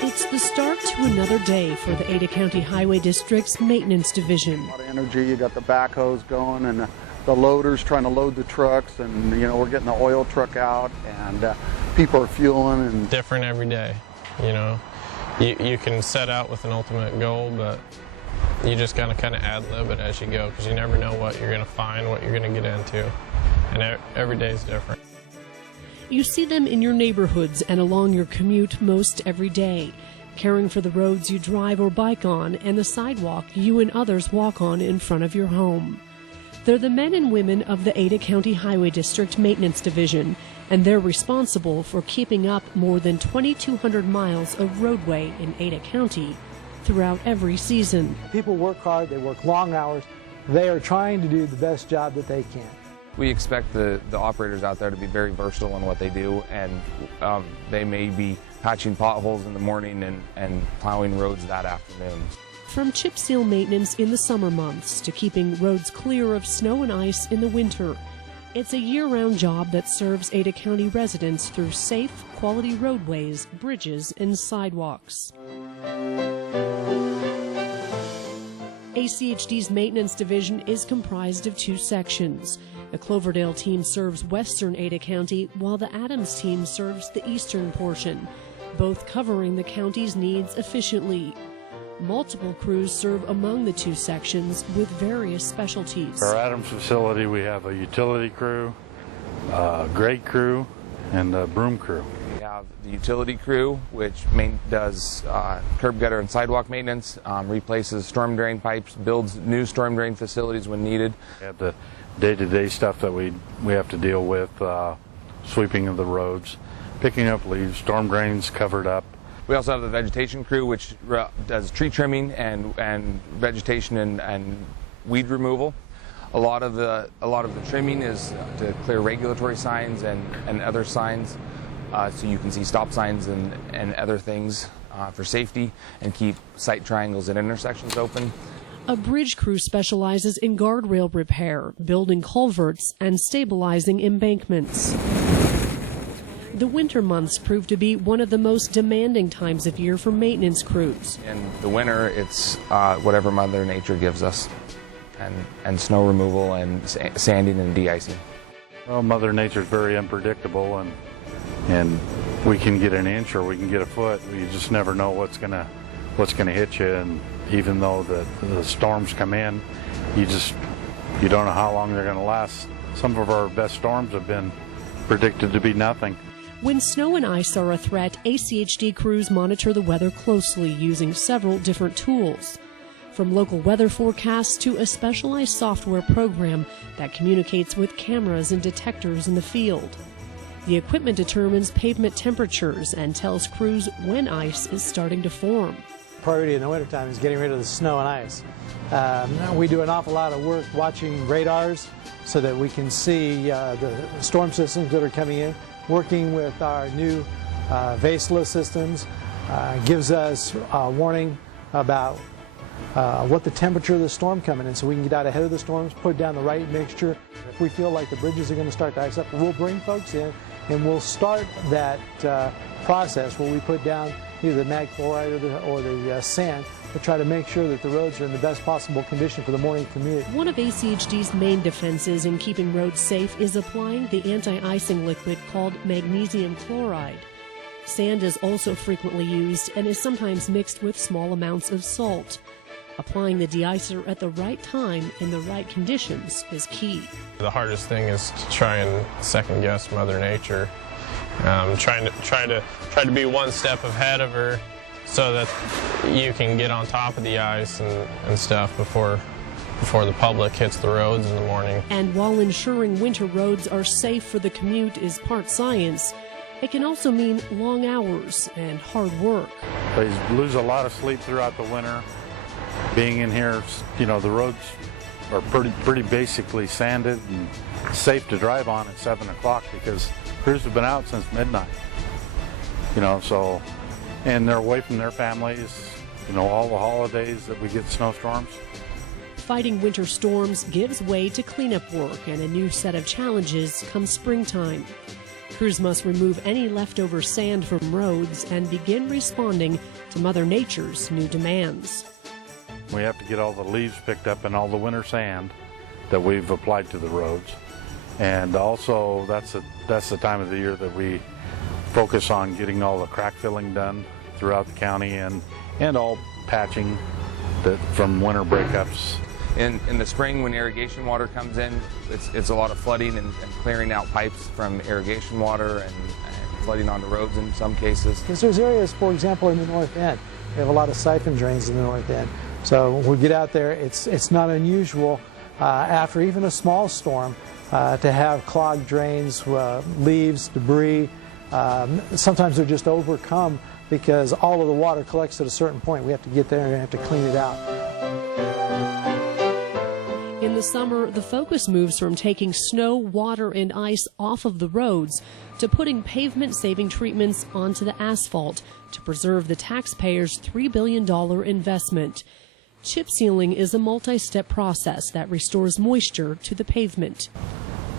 It's the start to another day for the Ada County Highway District's Maintenance Division. A lot of energy. You got the backhoes going and the loaders trying to load the trucks, and we're getting the oil truck out, and people are fueling. And different every day. You can set out with an ultimate goal, but you just gotta kind of ad-lib it as you go, because you never know what you're gonna find, what you're gonna get into, and every day is different. You see them in your neighborhoods and along your commute most every day, caring for the roads you drive or bike on and the sidewalk you and others walk on in front of your home. They're the men and women of the Ada County Highway District Maintenance Division, and they're responsible for keeping up more than 2,200 miles of roadway in Ada County throughout every season. People work hard, they work long hours. They are trying to do the best job that they can. We expect the operators out there to be very versatile in what they do, and they may be patching potholes in the morning and plowing roads that afternoon. From chip seal maintenance in the summer months to keeping roads clear of snow and ice in the winter, it's a year-round job that serves Ada County residents through safe, quality roadways, bridges, and sidewalks. ACHD's maintenance division is comprised of two sections. The Cloverdale team serves western Ada County, while the Adams team serves the eastern portion, both covering the county's needs efficiently. Multiple crews serve among the two sections with various specialties. For our Adams facility, we have a utility crew, a grade crew, and a broom crew. We have the utility crew, which does curb gutter and sidewalk maintenance, replaces storm drain pipes, builds new storm drain facilities when needed. We have the day-to-day stuff that we have to deal with, sweeping of the roads, picking up leaves, storm drains covered up. We also have the vegetation crew, which does tree trimming and vegetation and weed removal. A lot of the trimming is to clear regulatory signs and other signs, so you can see stop signs and other things for safety, and keep sight triangles at intersections open. A bridge crew specializes in guardrail repair, building culverts, and stabilizing embankments. The winter months prove to be one of the most demanding times of year for maintenance crews. In the winter, it's whatever Mother Nature gives us, and snow removal and sanding and de-icing. Well, Mother Nature's very unpredictable, and we can get an inch or we can get a foot. You just never know what's gonna hit you, and even though the storms come in, you don't know how long they're gonna last. Some of our best storms have been predicted to be nothing. When snow and ice are a threat, ACHD crews monitor the weather closely using several different tools. From local weather forecasts to a specialized software program that communicates with cameras and detectors in the field. The equipment determines pavement temperatures and tells crews when ice is starting to form. Priority in the wintertime is getting rid of the snow and ice. We do an awful lot of work watching radars so that we can see the storm systems that are coming in. Working with our new Vaisla systems gives us a warning about what the temperature of the storm coming in, so we can get out ahead of the storms, put down the right mixture. If we feel like the bridges are going to start to ice up, we'll bring folks in and we'll start that process where we put down either the mag chloride or the sand to try to make sure that the roads are in the best possible condition for the morning commute. One of ACHD's main defenses in keeping roads safe is applying the anti-icing liquid called magnesium chloride. Sand is also frequently used and is sometimes mixed with small amounts of salt. Applying the de-icer at the right time in the right conditions is key. The hardest thing is to try and second-guess Mother Nature, trying to be one step ahead of her, so that you can get on top of the ice and stuff before the public hits the roads in the morning. And while ensuring winter roads are safe for the commute is part science, it can also mean long hours and hard work. They lose a lot of sleep throughout the winter. Being in here, the roads are pretty basically sanded and safe to drive on at 7 o'clock because crews have been out since midnight. And they're away from their families, all the holidays that we get snowstorms. fighting winter storms gives way to cleanup work and a new set of challenges come springtime. Crews must remove any leftover sand from roads and begin responding to Mother Nature's new demands. We have to get all the leaves picked up and all the winter sand that we've applied to the roads. And also that's the time of the year that we focus on getting all the crack filling done throughout the county and all patching from winter breakups. In the spring, when irrigation water comes in, it's a lot of flooding and clearing out pipes from irrigation water and flooding onto roads in some cases. Because there's areas, for example, in the north end, we have a lot of siphon drains in the north end. So when we get out there, it's not unusual after even a small storm to have clogged drains, leaves, debris. Sometimes they're just overcome because all of the water collects at a certain point. We have to get there and have to clean it out. In the summer, the focus moves from taking snow, water, and ice off of the roads to putting pavement-saving treatments onto the asphalt to preserve the taxpayers' $3 billion investment. Chip sealing is a multi-step process that restores moisture to the pavement.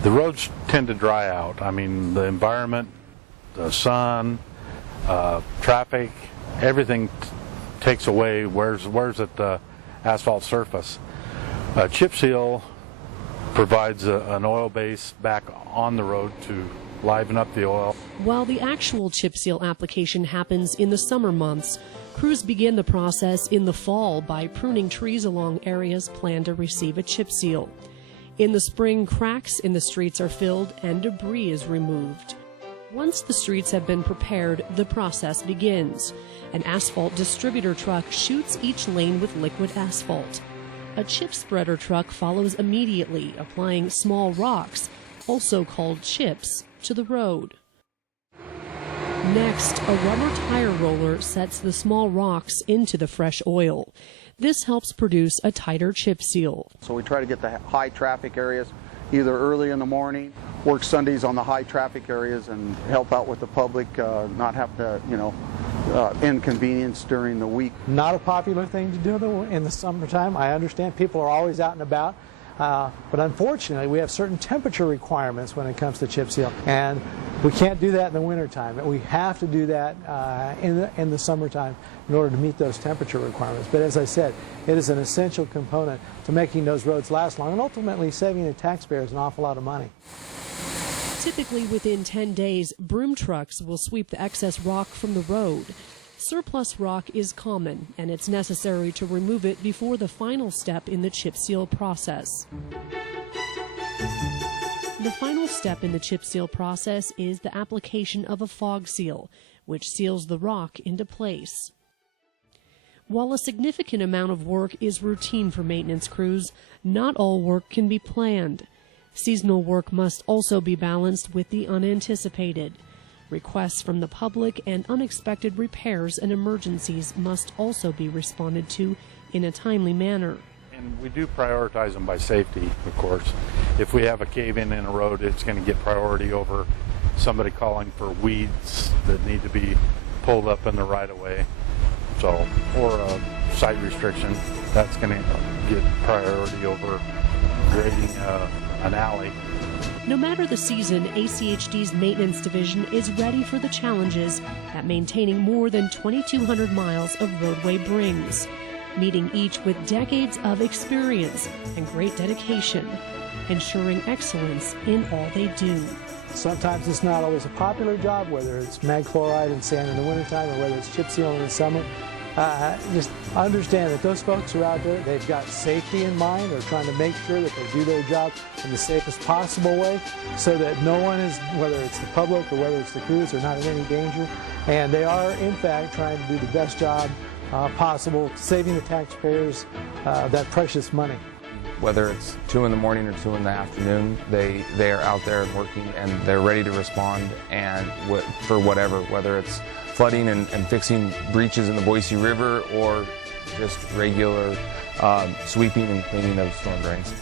The roads tend to dry out. I mean, the environment, the sun, traffic, everything takes away, wears at the asphalt surface. Chip seal provides an oil base back on the road to liven up the oil. While the actual chip seal application happens in the summer months, crews begin the process in the fall by pruning trees along areas planned to receive a chip seal. In the spring, cracks in the streets are filled and debris is removed. Once the streets have been prepared, the process begins. An asphalt distributor truck shoots each lane with liquid asphalt. A chip spreader truck follows immediately, applying small rocks, also called chips, to the road. Next, a rubber tire roller sets the small rocks into the fresh oil. This helps produce a tighter chip seal. So we try to get the high traffic areas either early in the morning, work Sundays on the high traffic areas and help out with the public, not have to, inconvenience during the week. Not a popular thing to do in the summertime. I understand people are always out and about, but unfortunately we have certain temperature requirements when it comes to chip seal, and we can't do that in the wintertime. We have to do that in the summertime in order to meet those temperature requirements. But as I said, it is an essential component to making those roads last long and ultimately saving the taxpayers an awful lot of money. Typically within 10 days, broom trucks will sweep the excess rock from the road. Surplus rock is common, and it's necessary to remove it before the final step in the chip seal process. The final step in the chip seal process is the application of a fog seal, which seals the rock into place. While a significant amount of work is routine for maintenance crews, not all work can be planned. Seasonal work must also be balanced with the unanticipated. Requests from the public and unexpected repairs and emergencies must also be responded to in a timely manner. And we do prioritize them by safety, of course. If we have a cave-in a road, it's going to get priority over somebody calling for weeds that need to be pulled up in the right-of-way. So, or a site restriction, that's going to get priority over grading an alley. No matter the season, ACHD's maintenance division is ready for the challenges that maintaining more than 2,200 miles of roadway brings, meeting each with decades of experience and great dedication, ensuring excellence in all they do. Sometimes it's not always a popular job, whether it's mag chloride and sand in the wintertime or whether it's chip seal in the summer. Just understand that those folks are out there, they've got safety in mind. They're trying to make sure that they do their job in the safest possible way so that no one is, whether it's the public or whether it's the crews, are not in any danger. And they are, in fact, trying to do the best job possible, saving the taxpayers that precious money. Whether it's 2 in the morning or 2 in the afternoon, they are out there and working, and they're ready to respond and for whatever, whether it's flooding and fixing breaches in the Boise River or just regular sweeping and cleaning of storm drains.